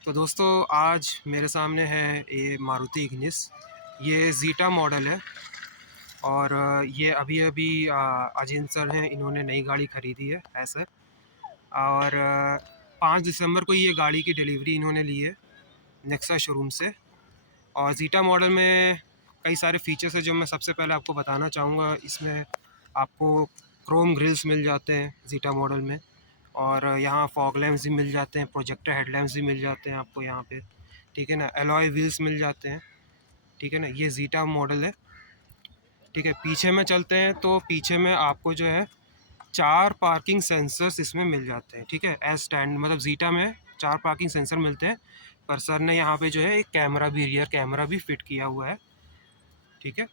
तो दोस्तों आज मेरे सामने है ये मारुति इग्निस। ये ज़ीटा मॉडल है और ये अभी अभी अजीम सर हैं, इन्होंने नई गाड़ी ख़रीदी है ऐसर। और 5 दिसंबर को ये गाड़ी की डिलीवरी इन्होंने ली है नेक्सा शोरूम से। और ज़ीटा मॉडल में कई सारे फीचर्स हैं जो मैं सबसे पहले आपको बताना चाहूँगा। इसमें आपको क्रोम ग्रिल्स मिल जाते हैं ज़ीटा मॉडल में, और यहाँ फॉग लैंप्स भी मिल जाते हैं, प्रोजेक्टर हेडलैम्प्स भी मिल जाते हैं आपको यहाँ पे, ठीक है ना। एलॉय व्हील्स मिल जाते हैं, ठीक है ना। ये ज़ीटा मॉडल है, ठीक है। पीछे में चलते हैं तो पीछे में आपको जो है 4 पार्किंग सेंसर्स इसमें मिल जाते हैं, ठीक है। एज स्टैंड मतलब ज़ीटा में 4 पार्किंग सेंसर मिलते हैं, पर सर ने यहाँ पे जो है एक कैमरा भी, रियर कैमरा भी फिट किया हुआ है, ठीक है।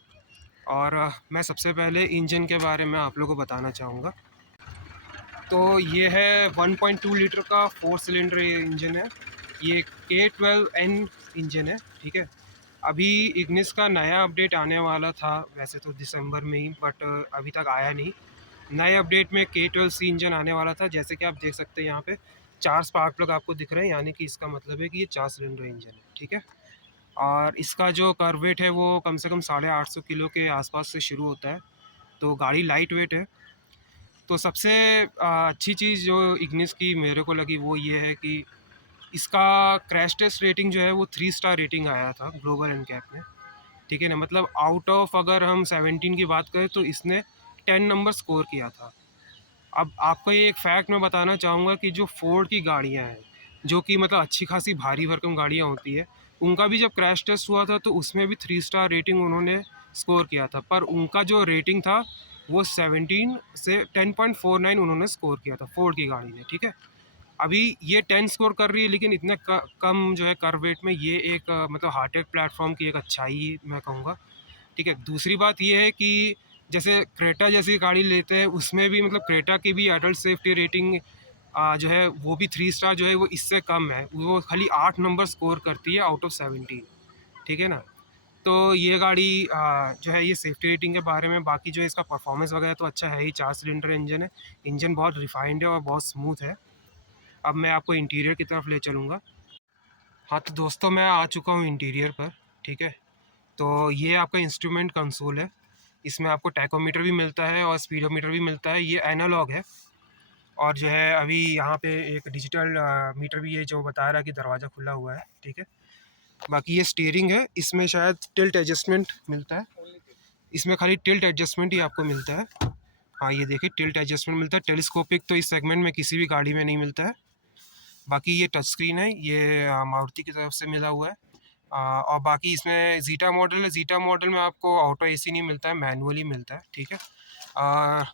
और मैं सबसे पहले इंजन के बारे में आप लोगों को बताना चाहूँगा। तो ये है 1.2 लीटर का 4 सिलेंडर इंजन है। ये K12N इंजन है, ठीक है। अभी इग्निस का नया अपडेट आने वाला था वैसे तो दिसंबर में ही, बट अभी तक आया नहीं। नए अपडेट में K12C इंजन आने वाला था, जैसे कि आप देख सकते हैं यहाँ पे 4 स्पार्क प्लग आपको दिख रहे हैं, यानी कि इसका मतलब है कि ये 4 सिलेंडर इंजन है, ठीक है। और इसका जो कर्व वेट है वो कम से कम 850 किलो के आसपास से शुरू होता है, तो गाड़ी लाइट वेट है। तो सबसे अच्छी चीज़ जो इग्निस की मेरे को लगी वो ये है कि इसका क्रैश टेस्ट रेटिंग जो है वो 3 स्टार रेटिंग आया था ग्लोबल एनकैप में, ठीक है ना। मतलब आउट ऑफ अगर हम 17 की बात करें तो इसने 10 नंबर स्कोर किया था। अब आपको ये एक फैक्ट मैं बताना चाहूँगा कि जो फोर्ड की गाड़ियाँ हैं, जो कि मतलब अच्छी खासी भारी भरकम गाड़ियाँ होती है, उनका भी जब क्रैश टेस्ट हुआ था तो उसमें भी 3 स्टार रेटिंग उन्होंने स्कोर किया था, पर उनका जो रेटिंग था वो 17 से 10.49 उन्होंने स्कोर किया था फोर्ड की गाड़ी ने, ठीक है। अभी ये 10 स्कोर कर रही है, लेकिन इतने कम जो है कर्व वेट में ये एक मतलब हार्टेड प्लेटफॉर्म की एक अच्छाई मैं कहूँगा, ठीक है। दूसरी बात ये है कि जैसे क्रेटा जैसी गाड़ी लेते हैं उसमें भी मतलब क्रेटा की भी एडल्ट सेफ्टी रेटिंग जो है वो भी 3 स्टार जो है वो इससे कम है, वो खाली 8 नंबर स्कोर करती है आउट ऑफ 17, ठीक है ना। तो ये गाड़ी जो है ये सेफ्टी रेटिंग के बारे में, बाकी जो है इसका परफॉर्मेंस वगैरह तो अच्छा है ही। 4 सिलेंडर इंजन है, इंजन बहुत रिफाइंड है और बहुत स्मूथ है। अब मैं आपको इंटीरियर की तरफ ले चलूँगा। हाँ तो दोस्तों मैं आ चुका हूँ इंटीरियर पर, ठीक है। तो ये आपका इंस्ट्रूमेंट कंसोल है, इसमें आपको टैकोमीटर भी मिलता है और स्पीडोमीटर भी मिलता है। ये एनालॉग है, और जो है अभी यहाँ पे एक डिजिटल मीटर भी है जो बता रहा है कि दरवाज़ा खुला हुआ है, ठीक है। बाकी ये स्टीयरिंग है, इसमें शायद टिल्ट एडजस्टमेंट मिलता है, इसमें खाली टिल्ट एडजस्टमेंट ही आपको मिलता है। हाँ ये देखिए टिल्ट एडजस्टमेंट मिलता है, टेलीस्कोपिक तो इस सेगमेंट में किसी भी गाड़ी में नहीं मिलता है। बाकी ये टच स्क्रीन है, ये मारुति की तरफ से मिला हुआ है। और बाकी इसमें ज़ीटा मॉडल है, ज़ीटा मॉडल में आपको ऑटो एसी नहीं मिलता है, मैनुअली मिलता है, ठीक है।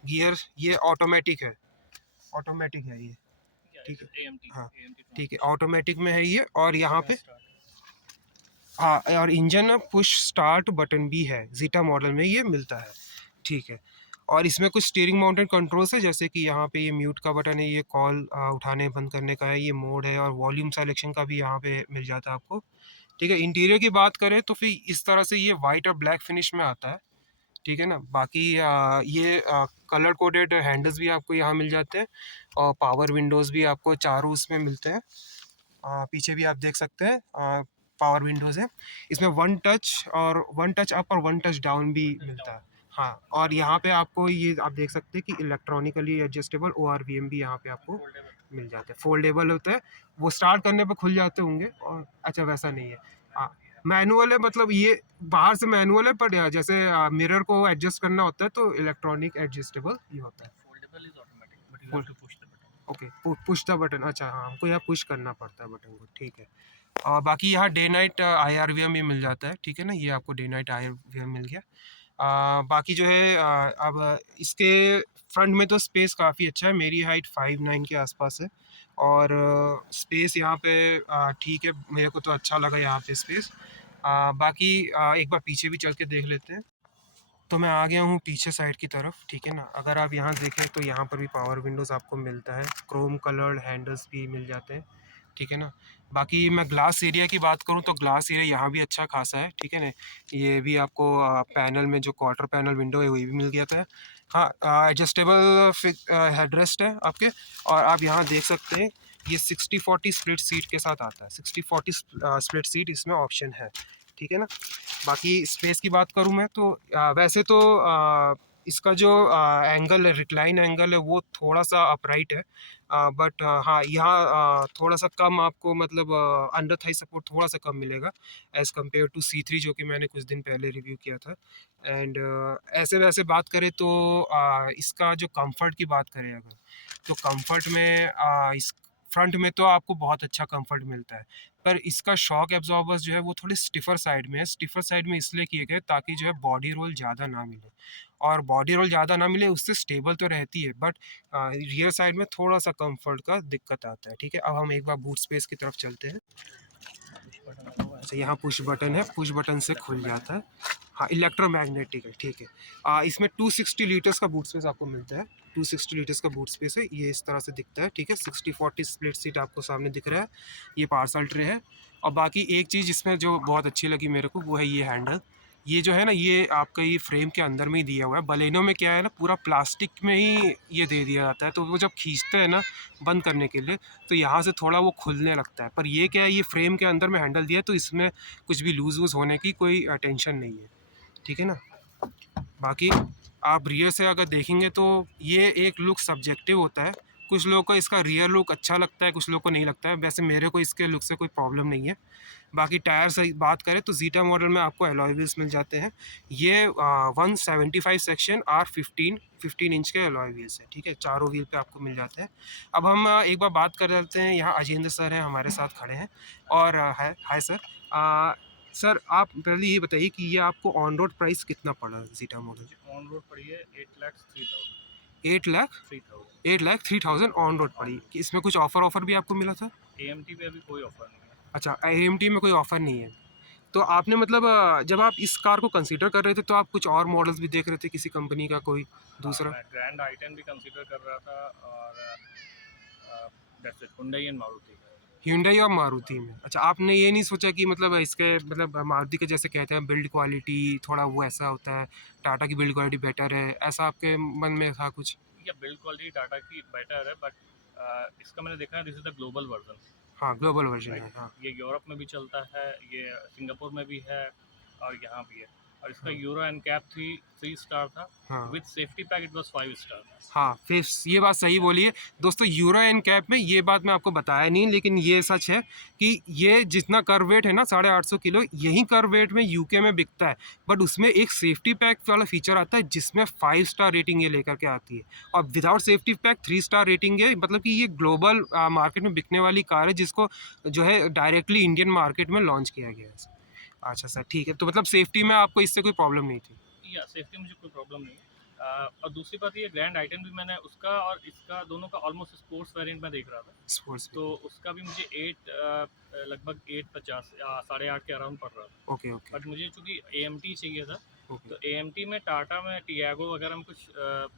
गियर ये ऑटोमेटिक है ये, ठीक है। हाँ ठीक है, ऑटोमेटिक में है ये। और यहाँ पे हाँ, और इंजन पुश स्टार्ट बटन भी है, ज़ीटा मॉडल में ये मिलता है, ठीक है। और इसमें कुछ स्टीयरिंग माउंटेड कंट्रोल्स है, जैसे कि यहाँ पे ये म्यूट का बटन है, ये कॉल उठाने बंद करने का है, ये मोड है, और वॉल्यूम सेलेक्शन का भी यहाँ पे मिल जाता है आपको, ठीक है। इंटीरियर की बात करें तो फिर इस तरह से ये वाइट और ब्लैक फिनिश में आता है, ठीक है ना। बाकी ये कलर कोडेड हैंडल्स भी आपको यहाँ मिल जाते हैं, और पावर विंडोज़ भी आपको चारों उसमें मिलते हैं। पीछे भी आप देख सकते हैं पावर विंडोज़ है। इसमें वन टच अप और वन टच डाउन भी मिलता है। हाँ, और यहाँ पे आपको ये आप देख सकते हैं कि इलेक्ट्रॉनिकली एडजस्टेबल ORVM भी यहाँ पे आपको मिल जाते हैं, फोल्डेबल होता है। वो स्टार्ट करने पे खुल जाते होंगे, और अच्छा वैसा नहीं है। हाँ मैनुअल है, मतलब ये बाहर से मैनुअल है, पर जैसे मिरर को एडजस्ट करना होता है तो इलेक्ट्रॉनिक एडजस्टेबल ये होता है। ओके पुश द बटन, अच्छा हाँ हमको यहाँ पुश करना पड़ता है बटन को, ठीक है। और बाकी यहाँ डे नाइट IRVM भी मिल जाता है, ठीक है ना। ये आपको डे नाइट IRVM मिल गया। बाकी जो है अब इसके फ्रंट में तो स्पेस काफ़ी अच्छा है, मेरी हाइट 5'9" के आसपास है, और स्पेस यहाँ पे ठीक है, मेरे को तो अच्छा लगा यहाँ पे स्पेस। बाकी एक बार पीछे भी चल के देख लेते हैं। तो मैं आ गया हूँ पीछे साइड की तरफ, ठीक है ना। अगर आप यहाँ देखें तो यहाँ पर भी पावर विंडोज़ आपको मिलता है, क्रोम कलर्ड हैंडल्स भी मिल जाते हैं, ठीक है ना। बाकी मैं ग्लास एरिया की बात करूँ तो ग्लास एरिया यहाँ भी अच्छा खासा है, ठीक है ना। ये भी आपको पैनल में जो क्वार्टर पैनल विंडो है वही भी मिल गया था। हाँ एडजस्टेबल हेडरेस्ट है आपके, और आप यहाँ देख सकते हैं ये 60-40 स्प्लिट सीट के साथ आता है, 60-40 स्प्लिट सीट इसमें ऑप्शन है, ठीक है ना। बाकी स्पेस की बात करूँ मैं तो वैसे तो इसका जो एंगल है, रिक्लाइन एंगल है, वो थोड़ा सा अपराइट है, बट हाँ यहाँ थोड़ा सा कम आपको मतलब अंडर थाई सपोर्ट थोड़ा सा कम मिलेगा एज़ कम्पेयर टू C3 जो कि मैंने कुछ दिन पहले रिव्यू किया था। एंड ऐसे वैसे बात करें तो इसका जो कंफर्ट की बात करें अगर, तो कंफर्ट में इस फ्रंट में तो आपको बहुत अच्छा कंफर्ट मिलता है, पर इसका शॉक एब्जॉर्बर्स जो है वो थोड़े स्टिफर साइड में है। स्टिफर साइड में इसलिए किए गए ताकि जो है बॉडी रोल ज़्यादा ना मिले, और बॉडी रोल ज़्यादा ना मिले उससे स्टेबल तो रहती है, बट रियर साइड में थोड़ा सा कंफर्ट का दिक्कत आता है, ठीक है। अब हम एक बार बूट स्पेस की तरफ चलते हैं। अच्छा, यहाँ पुश बटन है, पुश बटन से खुल जाता है। हाँ, इलेक्ट्रोमैग्नेटिक है, ठीक है। इसमें 260 लीटर्स का बूट स्पेस आपको मिलता है, 260 लीटर्स का बूट स्पेस है, ये इस तरह से दिखता है, ठीक है। 60-40 स्प्लिट सीट आपको सामने दिख रहा है, ये पार्सल ट्रे है। और बाकी एक चीज़ इसमें जो बहुत अच्छी लगी मेरे को वो है ये हैंडल। ये जो है ना, ये आपका ये फ्रेम के अंदर में ही दिया हुआ है। बलेनो में क्या है ना, पूरा प्लास्टिक में ही ये दे दिया जाता है, तो वो जब खींचते हैं ना बंद करने के लिए, तो यहाँ से थोड़ा वो खुलने लगता है। पर ये क्या है, ये फ्रेम के अंदर में हैंडल दिया है, तो इसमें कुछ भी लूज़ वूज़ होने की कोई टेंशन नहीं है, ठीक है ना। बाकी आप रियर से अगर देखेंगे तो ये एक लुक सब्जेक्टिव होता है, कुछ लोगों को इसका रियर लुक अच्छा लगता है, कुछ लोगों को नहीं लगता है। वैसे मेरे को इसके लुक से कोई प्रॉब्लम नहीं है। बाकी टायर से बात करें तो ज़ीटा मॉडल में आपको एलॉय व्हील्स मिल जाते हैं। ये 175 सेक्शन R15 इंच के एलॉय व्हील्स हैं, ठीक है। चारों व्हील पे आपको मिल जाते हैं। अब हम एक बार बात कर लेते हैं, यहाँ अजेंद्र सर हैं हमारे साथ खड़े हैं, और हाय सर। सर आप पहले ये बताइए कि ये आपको ऑन रोड प्राइस कितना पड़ा ज़ीटा मॉडल? ऑन रोड पड़ी है 8,03,000 ऑन रोड पड़ी। कि इसमें कुछ ऑफर भी आपको मिला था? AMT पे अभी कोई ऑफर नहीं है। अच्छा, AMT में कोई ऑफर नहीं है। तो आपने मतलब जब आप इस कार को कंसीडर कर रहे थे तो आप कुछ और मॉडल्स भी देख रहे थे किसी कंपनी का कोई हाँ, दूसरा? मैं ग्रैंड i10 भी कंसीडर कर रहा था, और that's it, Hyundai and Maruti का। Hyundai और मारुति में। अच्छा, आपने ये नहीं सोचा कि मतलब इसके मतलब मारुति के जैसे कहते हैं बिल्ड क्वालिटी थोड़ा वो ऐसा होता है, टाटा की बिल्ड क्वालिटी बेटर है, ऐसा आपके मन में था कुछ? या बिल्ड क्वालिटी टाटा की बेटर है, बट इसका मैंने देखा है, this is the global version, हाँ, ग्लोबल वर्जन है, राइट। हाँ। ये यूरोप में भी चलता है, ये सिंगापुर में भी है, और यहाँ भी है। और इसका हाँ, यूरो एंड कैप 3 स्टार था, हाँ। With safety pack it was 5 star. हाँ, फिर ये बात सही बोली है। दोस्तों, यूरो एनकैप में ये बात मैं आपको बताया नहीं, लेकिन ये सच है कि ये जितना कर्व वेट है ना 850 किलो, यही कर्व वेट में यूके में बिकता है। बट उसमें एक सेफ्टी पैक वाला फीचर आता है जिसमें 5 स्टार रेटिंग ये लेकर के आती है, और without safety pack 3 star rating है। मतलब कि ये ग्लोबल मार्केट में बिकने वाली कार है जिसको जो है डायरेक्टली इंडियन मार्केट में लॉन्च किया गया है। अच्छा सर, ठीक है। तो मतलब सेफ्टी में आपको इससे कोई प्रॉब्लम नहीं थी? या सेफ्टी मुझे कोई प्रॉब्लम नहीं है। और दूसरी बात ये ग्रैंड i10 भी मैंने उसका और इसका दोनों का ऑलमोस्ट स्पोर्ट्स वेरिएंट में देख रहा था, स्पोर्ट्स तो उसका भी मुझे लगभग 850 या 8.5 के अराउंड पड़ रहा था। ओके, ओके, बट मुझे चूंकि AMT चाहिए था, ओके। तो AMT में टाटा में टियागो वगैरह में कुछ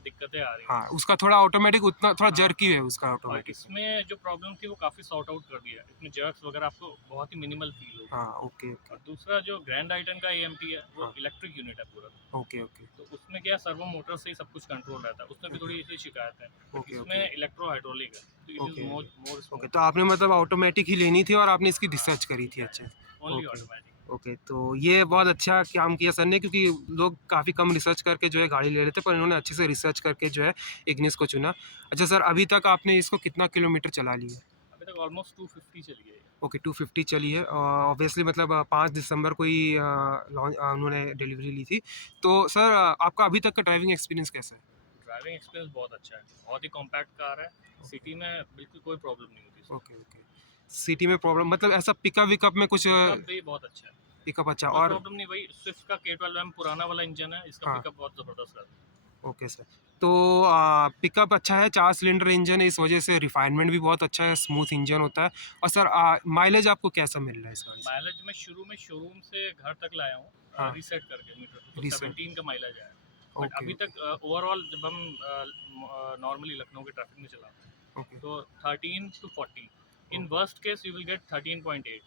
दिक्कतें आ रही हाँ, हैं। उसका थोड़ा ऑटोमेटिक उतना थोड़ा हाँ, जर्की है उसका और ऑटोमेटिक। इसमें जो प्रॉब्लम थी वो काफ़ी सॉर्ट आउट कर दिया है। इसमें जर्क्स वगैरह आपको बहुत ही मिनिमल फील होगी। हाँ, ओके, ओके। और दूसरा जो ग्रैंड i10 का AMT है वो हाँ, इलेक्ट्रिक यूनिट है पूरा, ओके, ओके, तो उसमें क्या सर्वो मोटर से ही सब कुछ कंट्रोल रहता है। उसमें भी थोड़ी सी शिकायत है, बट ओके, इसमें ओके, इलेक्ट्रो हाइड्रोलिक है, तो it is okay, more more okay. Smooth. तो आपने मतलब ऑटोमेटिक ही लेनी थी और आपने इसकी रिसर्च करी थी, अच्छे से। Only okay, automatic. ओके। तो ये बहुत अच्छा काम किया सर ने, क्योंकि लोग काफ़ी कम रिसर्च करके जो है गाड़ी ले लेते, पर इन्होंने अच्छे से रिसर्च करके जो है इग्निस को चुना। अच्छा सर, अभी तक आपने इसको कितना किलोमीटर चला लिया? अभी तक ऑलमोस्ट 250 चली गई है। ओके, 250 चली है। ऑब्वियसली मतलब 5 दिसंबर को ही उन्होंने डिलीवरी ली थी। तो सर आपका अभी तक का ड्राइविंग एक्सपीरियंस कैसा है? ड्राइविंग एक्सपीरियंस बहुत अच्छा है, बहुत ही कॉम्पैक्ट कार है। सिटी में बिल्कुल कोई प्रॉब्लम नहीं होती इसमें। Okay, okay. सिटी में प्रॉब्लम मतलब ऐसा पिकअप विकअप में कुछ पिकअप भी बहुत अच्छा है, पिकअप अच्छा कोई और? प्रॉब्लम नहीं। वही स्विफ्ट का K12M पुराना वाला इंजन है, इसका हाँ, पिकअप बहुत ज़बरदस्त रहता है। Okay sir. तो पिकअप अच्छा है, 4 सिलेंडर इंजन है, इस वजह से रिफाइनमेंट भी बहुत अच्छा है, स्मूथ इंजन होता है। और सर माइलेज आपको कैसा मिल रहा है इस गाड़ी से? माइलेज में शुरू में शोरूम से घर तक लाया हूँ, हाँ, रीसेट करके मीटर, तो रीसेट। 17 का माइलेज आया। बट ओके, अभी ओके, तक ओवरऑल जब हम नॉर्मली लखनऊ के ट्रैफिक में चलाते हैं, ओके, तो 13 to 14, in okay, worst case you will get 13.8 in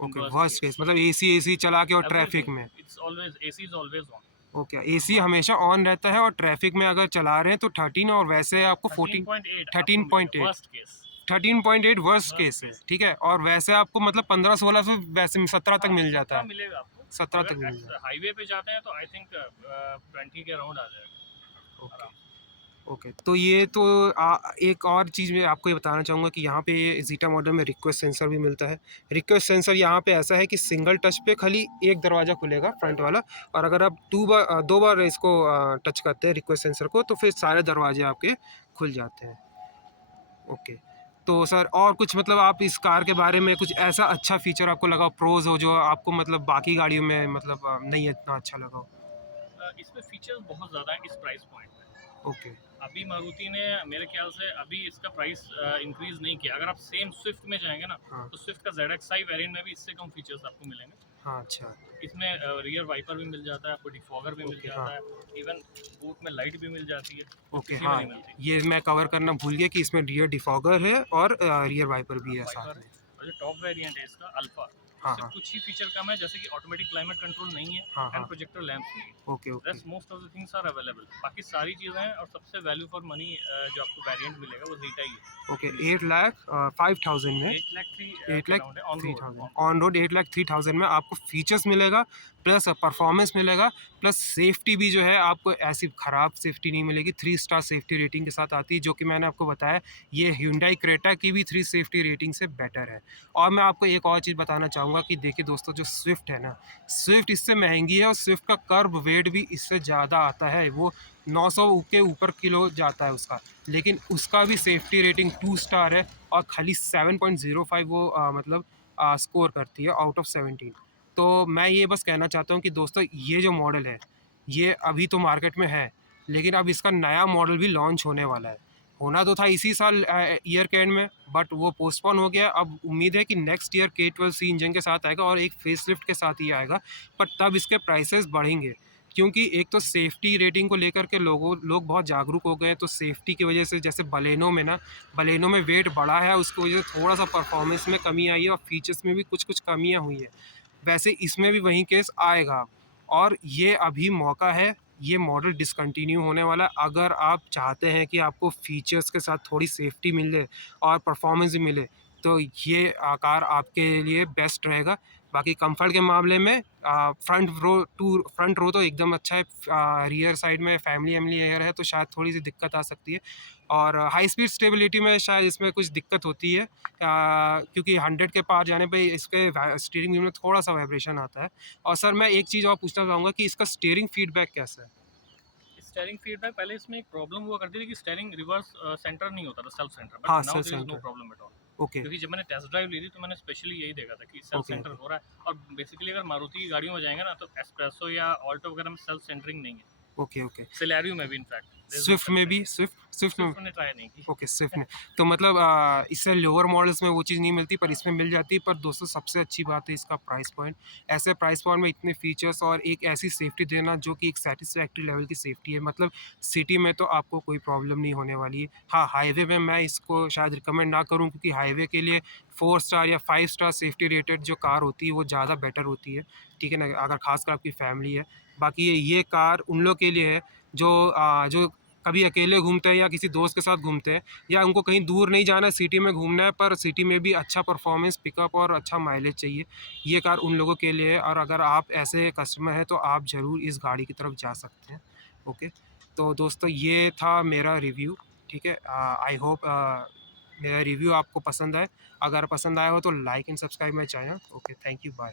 okay. Worst worst case case. मतलब एसी चला के और ट्रैफिक एवरीथिंग, में? It's always AC is always on. Okay, AC हमेशा ऑन रहता है और ट्रैफिक में अगर चला रहे हैं तो 13, और वैसे आपको 14, 13.8 आपको मिलेगा 13.8। Worst case. 13.8 worst Worst case है, case। ठीक है, और वैसे आपको मतलब 15-16 से वैसे 17 तक हाँ, मिल जाता 17 है, मिलेगा आपको। 17 तक अगर मिल जाता हाईवे पे जाते हैं तो आई थिंक 20 के अराउंड आ जाएगा है। ओके। आराम से। ओके, तो ये तो एक और चीज़ मैं आपको ये बताना चाहूँगा कि यहाँ पे ज़ीटा मॉडल में रिक्वेस्ट सेंसर भी मिलता है। रिक्वेस्ट सेंसर यहाँ पे ऐसा है कि सिंगल टच पे खाली एक दरवाज़ा खुलेगा फ्रंट वाला, और अगर आप 2 बार इसको टच करते हैं रिक्वेस्ट सेंसर को, तो फिर सारे दरवाजे आपके खुल जाते हैं। ओके, तो सर और कुछ मतलब आप इस कार के बारे में कुछ ऐसा अच्छा फीचर आपको लगा प्रोज़ हो जो आपको मतलब बाकी गाड़ियों में मतलब नहीं इतना अच्छा लगा हो? इसमें फीचर्स बहुत ज़्यादा हैं इस प्राइस पॉइंट पे। ओके। अभी मारुति ने मेरे ख्याल से अभी इसका प्राइस इंक्रीज नहीं किया। अगर आप सेम स्विफ्ट में जाएंगे ना, हाँ। तो स्विफ्ट का ZXi वेरिएंट में भी इससे कम फीचर्स आपको मिलेंगे। हाँ, अच्छा। इसमें रियर वाइपर भी मिल जाता है आपको, डिफॉगर भी मिल ओके, हाँ। जाता है, इवन बूट में लाइट भी मिल जाती है जो ओके, किसी में हाँ, नहीं मिलती। ये मैं कवर करना भूल गया कि इसमें रियर डिफॉगर है और रियर वाइपर भी है वाइपर साथ है, में। और जो टॉप वेरिएंट है इसका अल्फा, हाँ, उससे हाँ। कुछ ही फीचर कम है, जैसे कि ऑटोमेटिक क्लाइमेट कंट्रोल नहीं है हाँ, एंड हाँ। प्रोजेक्टर लैंप्स नहीं है। Okay, okay. Rest most of the things are available. बाकी सारी चीज़ें हैं, और सबसे वैल्यू फॉर मनी जो आपको वेरिएंट मिलेगा वो जीटा ही है। ओके, प्लीज 8,05,000 में 8 लाख 3 8 के लाख अराउंड है ऑन रोड। 3,000 ऑन रोड 8,03,000 में आपको फीचर्स मिलेगा, प्लस परफॉर्मेंस मिलेगा, प्लस सेफ्टी भी जो है आपको ऐसी ख़राब सेफ्टी नहीं मिलेगी। 3 स्टार सेफ्टी रेटिंग के साथ आती है, जो कि मैंने आपको बताया ये Hyundai क्रेटा की भी 3 सेफ्टी रेटिंग से बेटर है। और मैं आपको एक और चीज़ बताना चाहूँगा कि देखिए दोस्तों, जो स्विफ्ट है ना, स्विफ्ट इससे महंगी है और स्विफ्ट का कर्ब वेट भी इससे ज़्यादा आता है, वो 900 के ऊपर किलो जाता है उसका, लेकिन उसका भी सेफ्टी रेटिंग 2 स्टार है और खाली 7.05 वो मतलब स्कोर करती है आउट ऑफ 17। तो मैं ये बस कहना चाहता हूँ कि दोस्तों, ये जो मॉडल है ये अभी तो मार्केट में है, लेकिन अब इसका नया मॉडल भी लॉन्च होने वाला है। होना तो था इसी साल ईयर के एंड में, बट वो पोस्टपोन हो गया। अब उम्मीद है कि नेक्स्ट ईयर K12C इंजन के साथ आएगा और एक फेसलिफ्ट के साथ ही आएगा, पर तब इसके प्राइसेस बढ़ेंगे, क्योंकि एक तो सेफ्टी रेटिंग को लेकर के लोग बहुत जागरूक हो गए हैं। तो सेफ्टी की वजह से जैसे बलेनो में वेट बढ़ा है, उसकी वजह से थोड़ा सा परफॉर्मेंस में कमी आई है और फीचर्स में भी कुछ कुछ कमियां हुई है। वैसे इसमें भी वही केस आएगा, और ये अभी मौका है, ये मॉडल डिसकंटिन्यू होने वाला है। अगर आप चाहते हैं कि आपको फीचर्स के साथ थोड़ी सेफ्टी मिले और परफॉर्मेंस भी मिले, तो ये कार आपके लिए बेस्ट रहेगा। बाकी कंफर्ट के मामले में फ्रंट रो तो एकदम अच्छा है। रियर साइड में फैमिली वैमिली एयर है, तो शायद थोड़ी सी दिक्कत आ सकती है, और हाई स्पीड स्टेबिलिटी में शायद इसमें कुछ दिक्कत होती है, क्योंकि 100 के पार जाने पे इसके स्टीयरिंग व्हील में थोड़ा सा वाइब्रेशन आता है। और सर मैं एक चीज़ और पूछना चाहूँगा कि इसका स्टीयरिंग फीडबैक कैसा है? स्टेयरिंग फीडबैक, पहले इसमें एक प्रॉब्लम हुआ करती थी कि स्टेयरिंग रिवर्स सेंटर नहीं होता था, सेल्फ सेंटर, हाँ, but now self there is no centre. Problem at all. Okay, क्योंकि जब मैंने टेस्ट ड्राइव ली थी तो मैंने स्पेशली यही देखा था कि सेल्फ ओके, सेंटर ओके, हो रहा है। और बेसिकली अगर मारुति की गाड़ियों में जाएंगे ना, तो एस्प्रेसो या ऑल्टो वगैरह में सेल्फ सेंटरिंग नहीं है। Okay, okay. सिलेरियो में भी in fact there is no Swift self में भी सेंटरिंग। स्विफ्ट में स्विफ्ट मैंने ट्राई नहीं की। ओके, स्विफ्ट में तो मतलब इससे लोअर मॉडल्स में वो चीज़ नहीं मिलती, पर इसमें मिल जाती है। पर दोस्तों, सबसे अच्छी बात है इसका प्राइस पॉइंट। ऐसे प्राइस पॉइंट में इतने फीचर्स और एक ऐसी सेफ्टी देना जो कि एक सेटिस्फैक्ट्री लेवल की सेफ्टी है, मतलब सिटी में तो आपको कोई प्रॉब्लम नहीं होने वाली है। हाँ, हाईवे में मैं इसको शायद रिकमेंड ना करूँ, क्योंकि हाईवे के लिए 4 स्टार या 5 स्टार सेफ्टी रेटेड जो कार होती है वो ज़्यादा बेटर होती है, ठीक है ना, अगर खासकर आपकी फैमिली है। बाकी ये कार उन लोग के लिए है जो कभी अकेले घूमते हैं या किसी दोस्त के साथ घूमते हैं, या उनको कहीं दूर नहीं जाना है, सिटी में घूमना है, पर सिटी में भी अच्छा परफॉर्मेंस पिकअप और अच्छा माइलेज चाहिए। ये कार उन लोगों के लिए है, और अगर आप ऐसे कस्टमर हैं तो आप ज़रूर इस गाड़ी की तरफ जा सकते हैं। ओके, तो दोस्तों ये था मेरा रिव्यू, ठीक है। आई होप मेरा रिव्यू आपको पसंद आए। अगर पसंद आया हो तो like and subscribe my channel. Okay, thank you, bye.